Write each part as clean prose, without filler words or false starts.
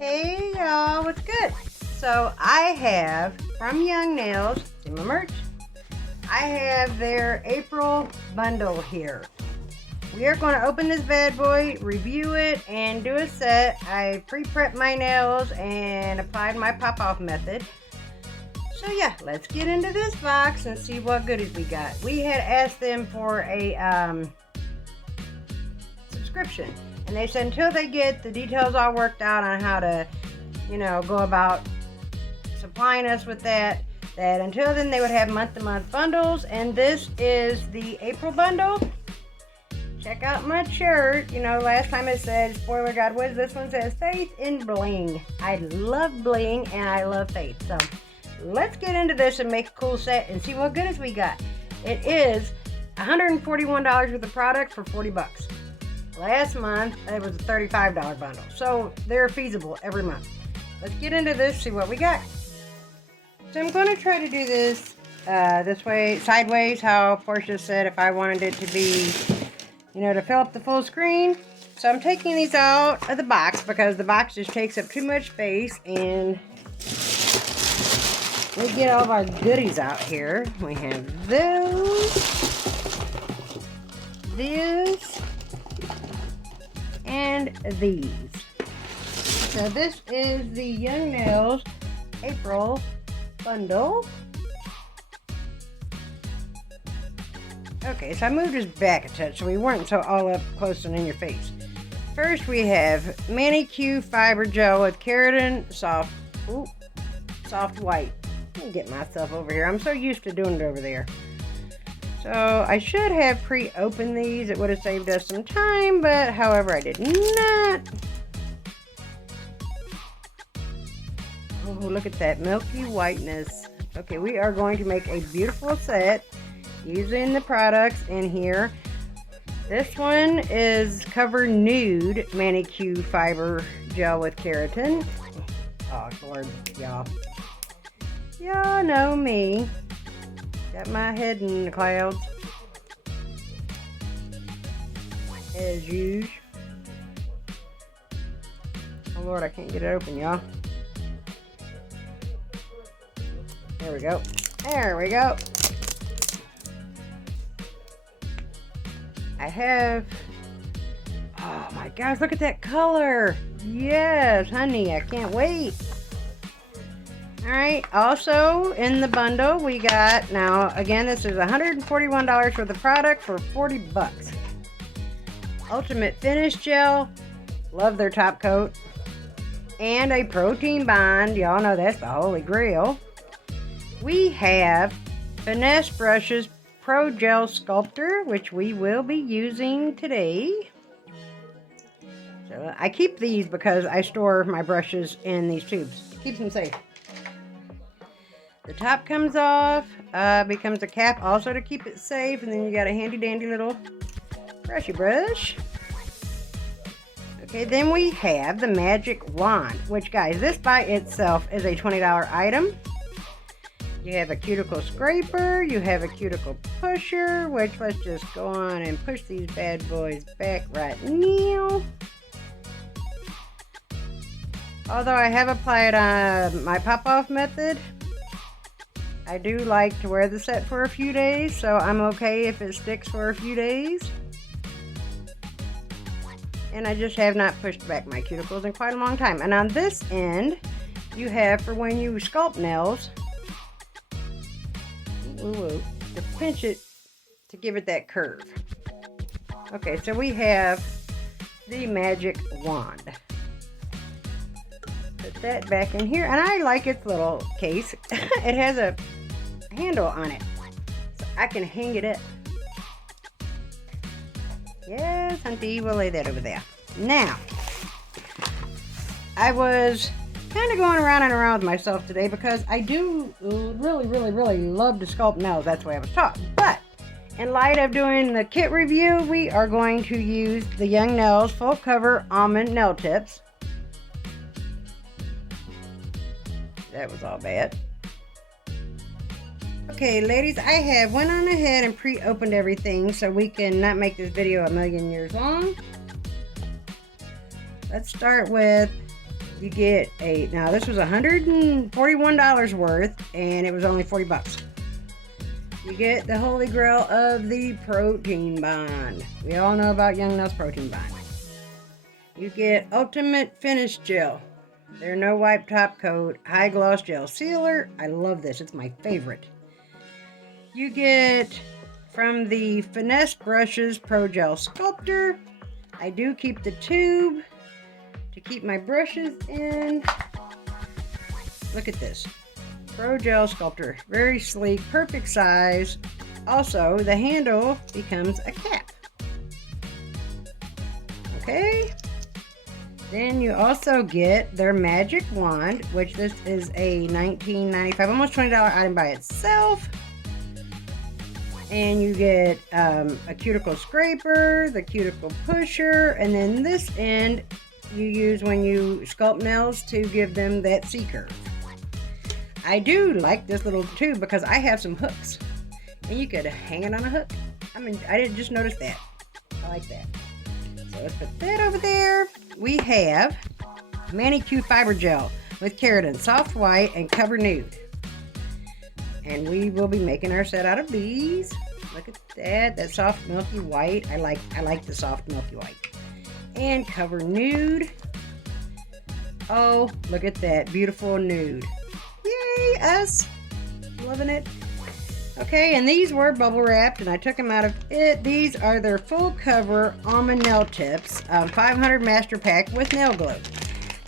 Hey y'all, what's good? So I have from Young Nails, see my merch, I have their April bundle here. We are going to open this bad boy, review it, and do a set. I pre-prepped my nails and applied my pop-off method. So yeah, let's get into this box and see what goodies we got. We had asked them for a subscription, and they said until they get the details all worked out on how to, go about supplying us with that until then they would have month-to-month bundles, and this is the April bundle. Check out my shirt. Last time it said, spoiler God, what is this one? Says faith in bling. I love bling and I love faith. So let's get into this and make a cool set and see what goodies we got. It is $141 worth of product for 40 bucks. Last month it was a $35 bundle. So they're feasible every month. Let's get into this, see what we got. So I'm going to try to do this this way, sideways, how Portia said if I wanted it to be, to fill up the full screen. So I'm taking these out of the box because the box just takes up too much space, and we get all of our goodies out here. We have these, and these. So this is the Young Nails April bundle. Okay, so I moved his back a touch so we weren't so all up close and in your face. First we have Manicure Fiber Gel with Keratin Soft White. Let me get myself over here. I'm so used to doing it over there. So I should have pre-opened these. It would have saved us some time, but however I did not. Oh, look at that milky whiteness. Okay, we are going to make a beautiful set using the products in here. This one is Cover Nude Manicure Fiber Gel with Keratin. Oh Lord, y'all. Y'all know me. Got my head in the clouds. As usual. Oh Lord, I can't get it open, y'all. There we go. There we go. I have, oh my gosh, look at that color. Yes, honey, I can't wait. All right, also in the bundle we got, now again, this is $141 for the product for 40 bucks. Ultimate Finish Gel, love their top coat, and a protein bond. Y'all know that's the holy grail. We have Finesse Brushes Pro Gel Sculptor, which we will be using today. So I keep these because I store my brushes in these tubes. Keeps them safe. The top comes off, becomes a cap also to keep it safe, and then you got a handy dandy little brushy brush. Okay, then we have the Magic Wand, which guys, this by itself is a $20 item. You have a cuticle scraper, you have a cuticle pusher, which let's just go on and push these bad boys back right now. Although I have applied my pop-off method, I do like to wear the set for a few days, so I'm okay if it sticks for a few days. And I just have not pushed back my cuticles in quite a long time. And on this end, you have for when you sculpt nails, to pinch it to give it that curve. Okay, so we have the Magic Wand. Put that back in here, and I like its little case. It has a handle on it, so I can hang it up. Yes, hunty, we'll lay that over there. Now, I was kind of going around and around with myself today because I do really love to sculpt nails. That's why I was taught. But in light of doing the kit review, we are going to use the Young Nails Full Cover Almond Nail Tips. That was all bad. Okay, ladies, I have went on ahead and pre-opened everything so we can not make this video a million years long. Let's start with You get now this was $141 worth, and it was only 40 bucks. You get the holy grail of the protein bond. We all know about Young Nell's protein bond. You get ultimate finish gel. Their no wipe top coat, high gloss gel sealer. I love this, it's my favorite. You get from the Finesse Brushes Pro Gel Sculptor. I do keep the tube to keep my brushes in. Look at this. Pro Gel Sculptor. Very sleek, perfect size. Also, the handle becomes a cap. Okay. Then you also get their magic wand, which this is a $19.95, almost $20 item by itself. And you get a cuticle scraper, the cuticle pusher, and then this end you use when you sculpt nails to give them that C-curve. I do like this little tube because I have some hooks, and you could hang it on a hook. I mean, I didn't just notice that. I like that. So let's put that over there. We have Manicure Fiber Gel with keratin, soft white, and cover nude. And we will be making our set out of these. Look at that soft milky white. I like the soft milky white. And cover nude. Oh, look at that beautiful nude. Yay, us. Loving it. Okay, and these were bubble wrapped, and I took them out of it. These are their full cover almond nail tips, 500 master pack with nail glue.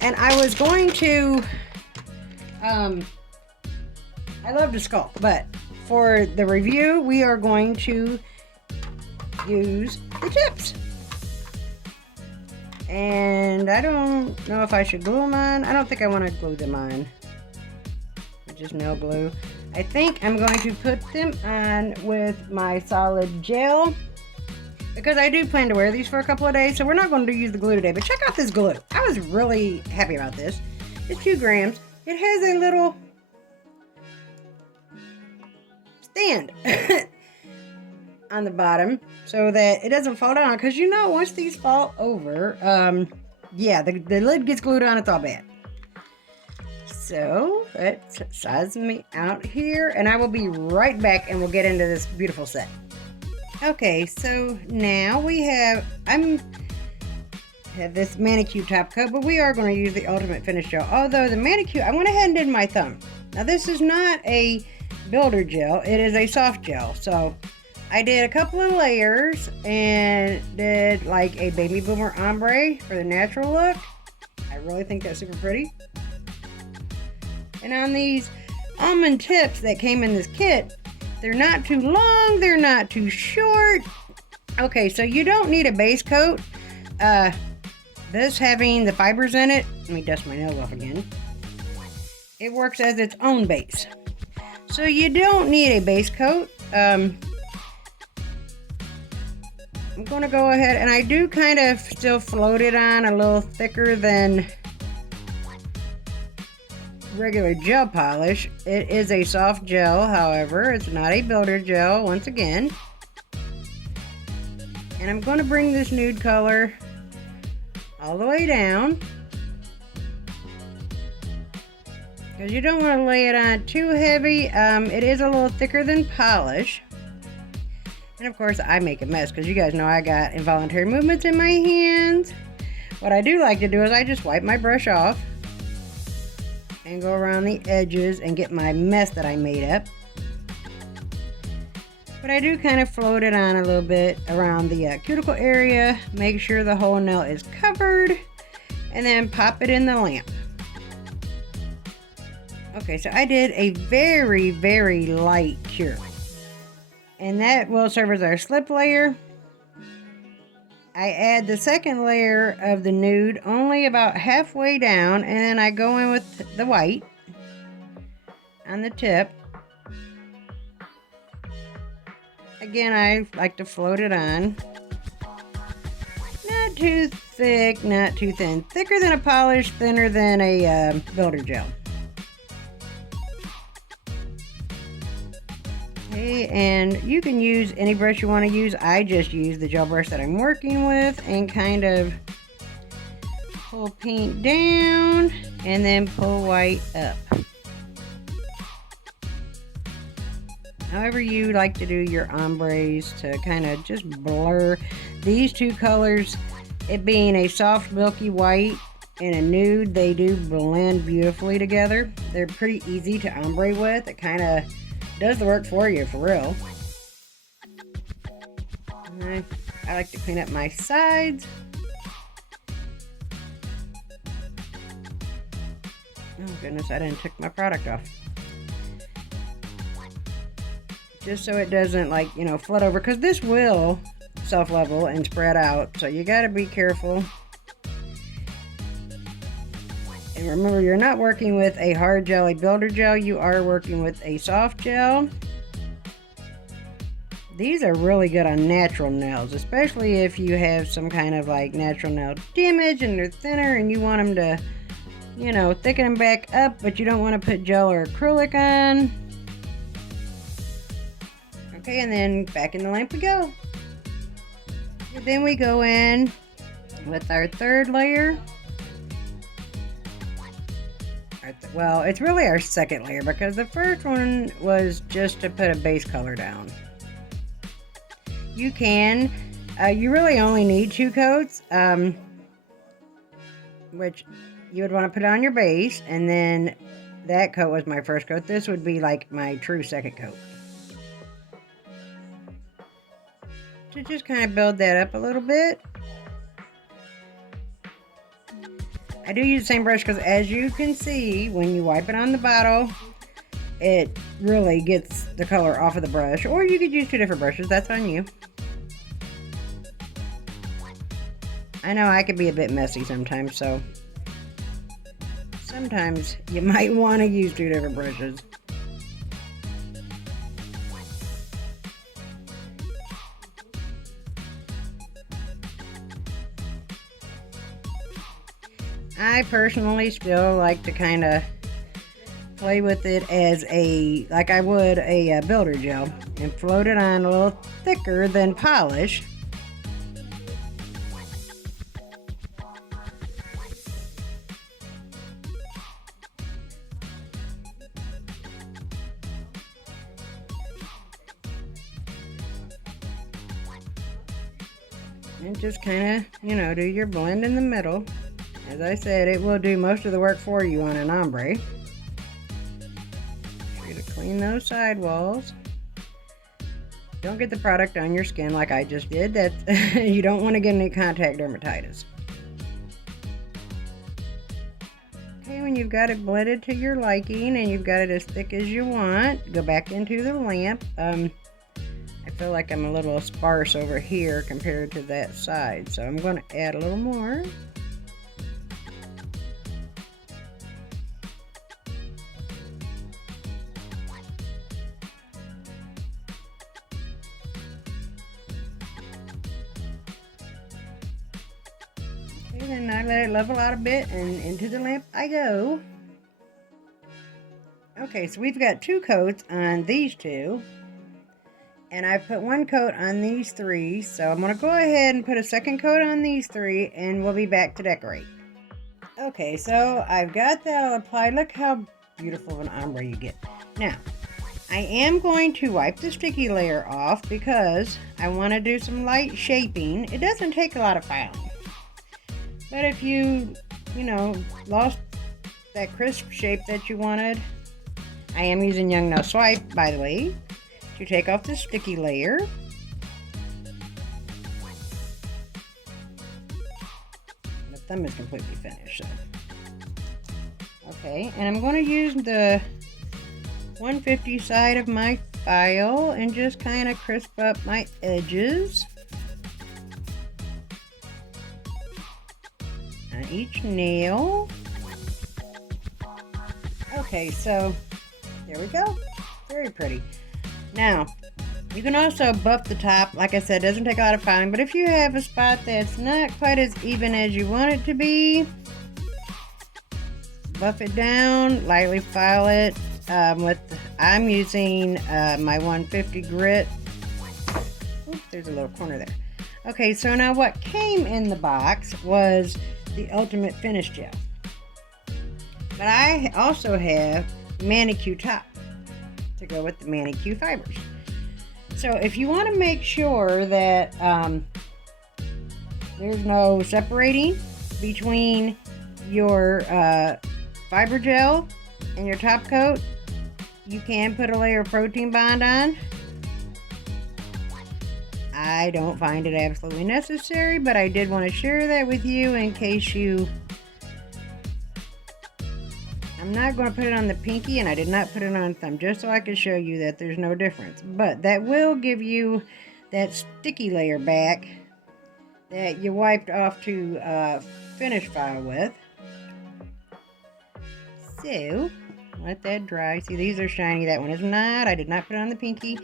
And I was going to, I love to sculpt, but for the review, we are going to use the tips. And I don't know if I should glue them on. I don't think I want to glue them on. Just nail glue. I think I'm going to put them on with my solid gel because I do plan to wear these for a couple of days, so we're not going to use the glue today. But check out this glue. I was really happy about this. It's 2 grams. It has a little stand on the bottom so that it doesn't fall down, because you know once these fall over, yeah, the lid gets glued on, it's all bad. So let's size me out here, and I will be right back and we'll get into this beautiful set. Okay, so now we have, have this manicure top coat, but we are going to use the ultimate finish gel. Although the manicure, I went ahead and did my thumb. Now this is not a builder gel, it is a soft gel. So I did a couple of layers and did like a baby boomer ombre for the natural look. I really think that's super pretty. And on these almond tips that came in this kit, they're not too long, they're not too short. Okay, so you don't need a base coat. This having the fibers in it, let me dust my nails off again. It works as its own base. So you don't need a base coat. I'm going to go ahead, and I do kind of still float it on a little thicker than regular gel polish. It is a soft gel, however, it's not a builder gel once again. And I'm going to bring this nude color all the way down, because you don't want to lay it on too heavy. It is a little thicker than polish. And of course I make a mess because you guys know I got involuntary movements in my hands. What I do like to do is I just wipe my brush off and go around the edges and get my mess that I made up. But I do kind of float it on a little bit around the cuticle area, make sure the whole nail is covered, and then pop it in the lamp. Okay, so I did a very, very light cure. And that will serve as our slip layer. I add the second layer of the nude only about halfway down, and then I go in with the white on the tip. Again, I like to float it on. Not too thick, not too thin. Thicker than a polish, thinner than a builder gel. Okay, and you can use any brush you want to use. I just use the gel brush that I'm working with and kind of pull paint down and then pull white up. However you like to do your ombres to kind of just blur these two colors, it being a soft milky white and a nude, they do blend beautifully together. They're pretty easy to ombre with. It kind of does the work for you, for real. I like to clean up my sides. Oh goodness, I didn't take my product off. Just so it doesn't, like, you know, flood over, because this will self-level and spread out, so you got to be careful. And remember, you're not working with a hard jelly builder gel, you are working with a soft gel. These are really good on natural nails, especially if you have some kind of like natural nail damage and they're thinner and you want them to, you know, thicken them back up, but you don't want to put gel or acrylic on. Okay, and then back in the lamp we go. And then we go in with our third layer. Well, it's really our second layer because the first one was just to put a base color down. You can, you really only need 2 coats, which you would want to put on your base, and then that coat was my first coat. This would be like my true second coat. To just kind of build that up a little bit. I do use the same brush because, as you can see, when you wipe it on the bottle, it really gets the color off of the brush. Or you could use 2 different brushes, that's on you. I know I could be a bit messy sometimes, so sometimes you might want to use 2 different brushes. I personally still like to kind of play with it as a, like I would a builder gel, and float it on a little thicker than polish. And just kind of, you know, do your blend in the middle. As I said, it will do most of the work for you on an ombre. Try to clean those side walls. Don't get the product on your skin like I just did. That you don't want to get any contact dermatitis. Okay, when you've got it blended to your liking and you've got it as thick as you want, go back into the lamp. I feel like I'm a little sparse over here compared to that side, so I'm going to add a little more. Okay, then I let it level out a bit, and into the lamp I go. Okay, so we've got 2 coats on these 2. And I put 1 coat on these 3, so I'm going to go ahead and put a second coat on these 3, and we'll be back to decorate. Okay, so I've got that all applied. Look how beautiful of an ombre you get. Now, I am going to wipe the sticky layer off because I want to do some light shaping. It doesn't take a lot of filing. But if you know, lost that crisp shape that you wanted, I am using Young No Swipe, by the way, to take off the sticky layer. The thumb is completely finished, so. Okay, and I'm going to use the 150 side of my file and just kind of crisp up my edges on each nail. Okay, so there we go. Very pretty. Now, you can also buff the top. Like I said, it doesn't take a lot of filing, but if you have a spot that's not quite as even as you want it to be, buff it down, lightly file it. I'm using my 150 grit. Oops, there's a little corner there. Okay, so now what came in the box was the Ultimate Finish Gel. But I also have manicure top to go with the manicure fibers. So if you want to make sure that there's no separating between your fiber gel and your top coat, you can put a layer of protein bond on. I don't find it absolutely necessary, but I did want to share that with you in case you... I'm not going to put it on the pinky, and I did not put it on the thumb, just so I can show you that there's no difference. But that will give you that sticky layer back that you wiped off to finish file with. So, let that dry. See, these are shiny. That one is not. I did not put it on the pinky.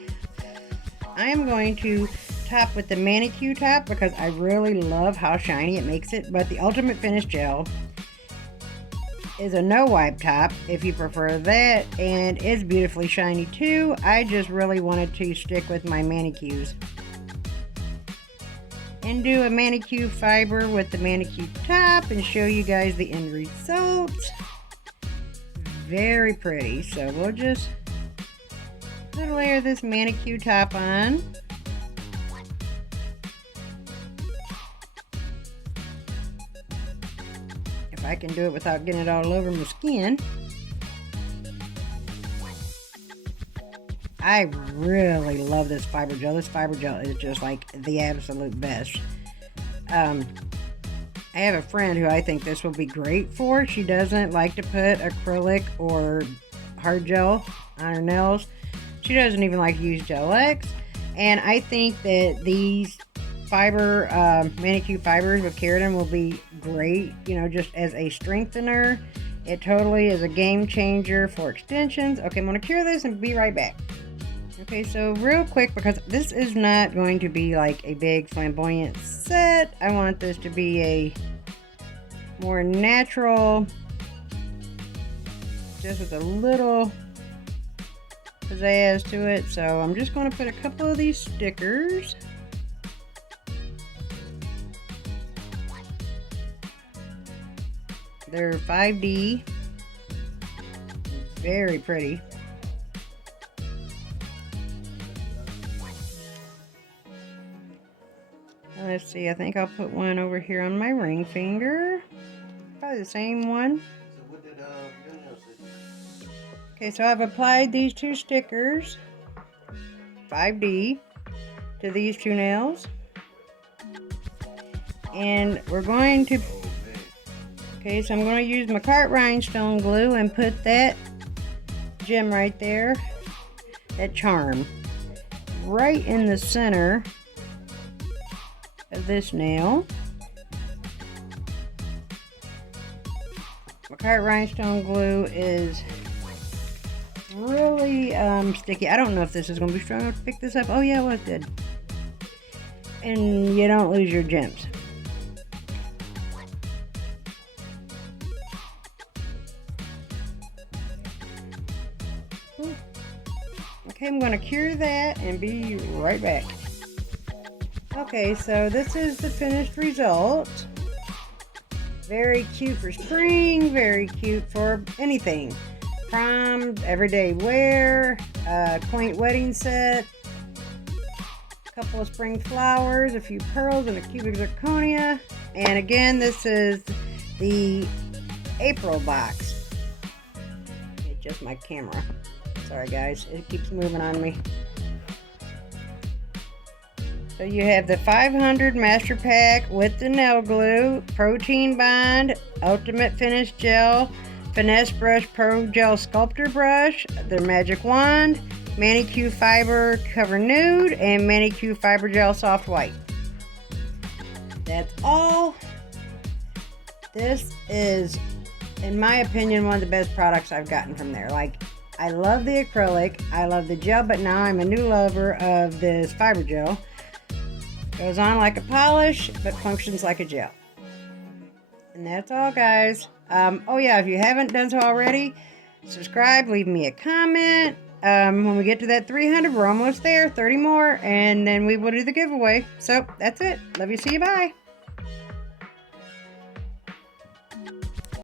I am going to top with the manicure top because I really love how shiny it makes it. But the Ultimate Finish Gel is a no wipe top if you prefer that, and it's beautifully shiny too. I just really wanted to stick with my manicures and do a manicure fiber with the manicure top and show you guys the end result. Very pretty. So we'll just put a layer of this manicure top on. If I can do it without getting it all over my skin. I really love this fiber gel. This fiber gel is just like the absolute best. I have a friend who I think this will be great for. She doesn't like to put acrylic or hard gel on her nails. She doesn't even like to use Gel X. And I think that these fiber manicure fibers with keratin will be great, you know, just as a strengthener. It totally is a game changer for extensions. Okay, I'm going to cure this and be right back. Okay, so real quick, because this is not going to be like a big flamboyant set, I want this to be a more natural, just with a little pizzazz to it. So I'm just going to put a couple of these stickers. They're 5D, very pretty. Let's see, I think I'll put one over here on my ring finger. Probably the same one. Okay, so I've applied these two stickers, 5D, to these two nails. And we're going to... Okay, so I'm going to use my cart rhinestone glue and put that gem right there, that charm, right in the center of this nail. My cart rhinestone glue is really sticky. I don't know if this is going to be strong enough to pick this up. Oh yeah, well it did. And you don't lose your gems. Okay, I'm going to cure that and be right back. Okay, so this is the finished result. Very cute for spring, very cute for anything. Prom, everyday wear, quaint wedding set, a couple of spring flowers, a few pearls, and a cubic zirconia. And again, this is the April box. It's just my camera. Sorry guys, it keeps moving on me. So you have the 500 Master Pack with the nail glue, protein bond, Ultimate Finish Gel, Finesse Brush Pro Gel Sculptor Brush, the Magic Wand, Manicure Fiber Cover Nude, and Manicure Fiber Gel Soft White. That's all. This is, in my opinion, one of the best products I've gotten from there. Like, I love the acrylic, I love the gel, but now I'm a new lover of this fiber gel. Goes on like a polish, but functions like a gel. And that's all, guys. Oh yeah, if you haven't done so already, subscribe, leave me a comment. When we get to that 300, we're almost there, 30 more, and then we will do the giveaway. So that's it. Love you, see you, bye.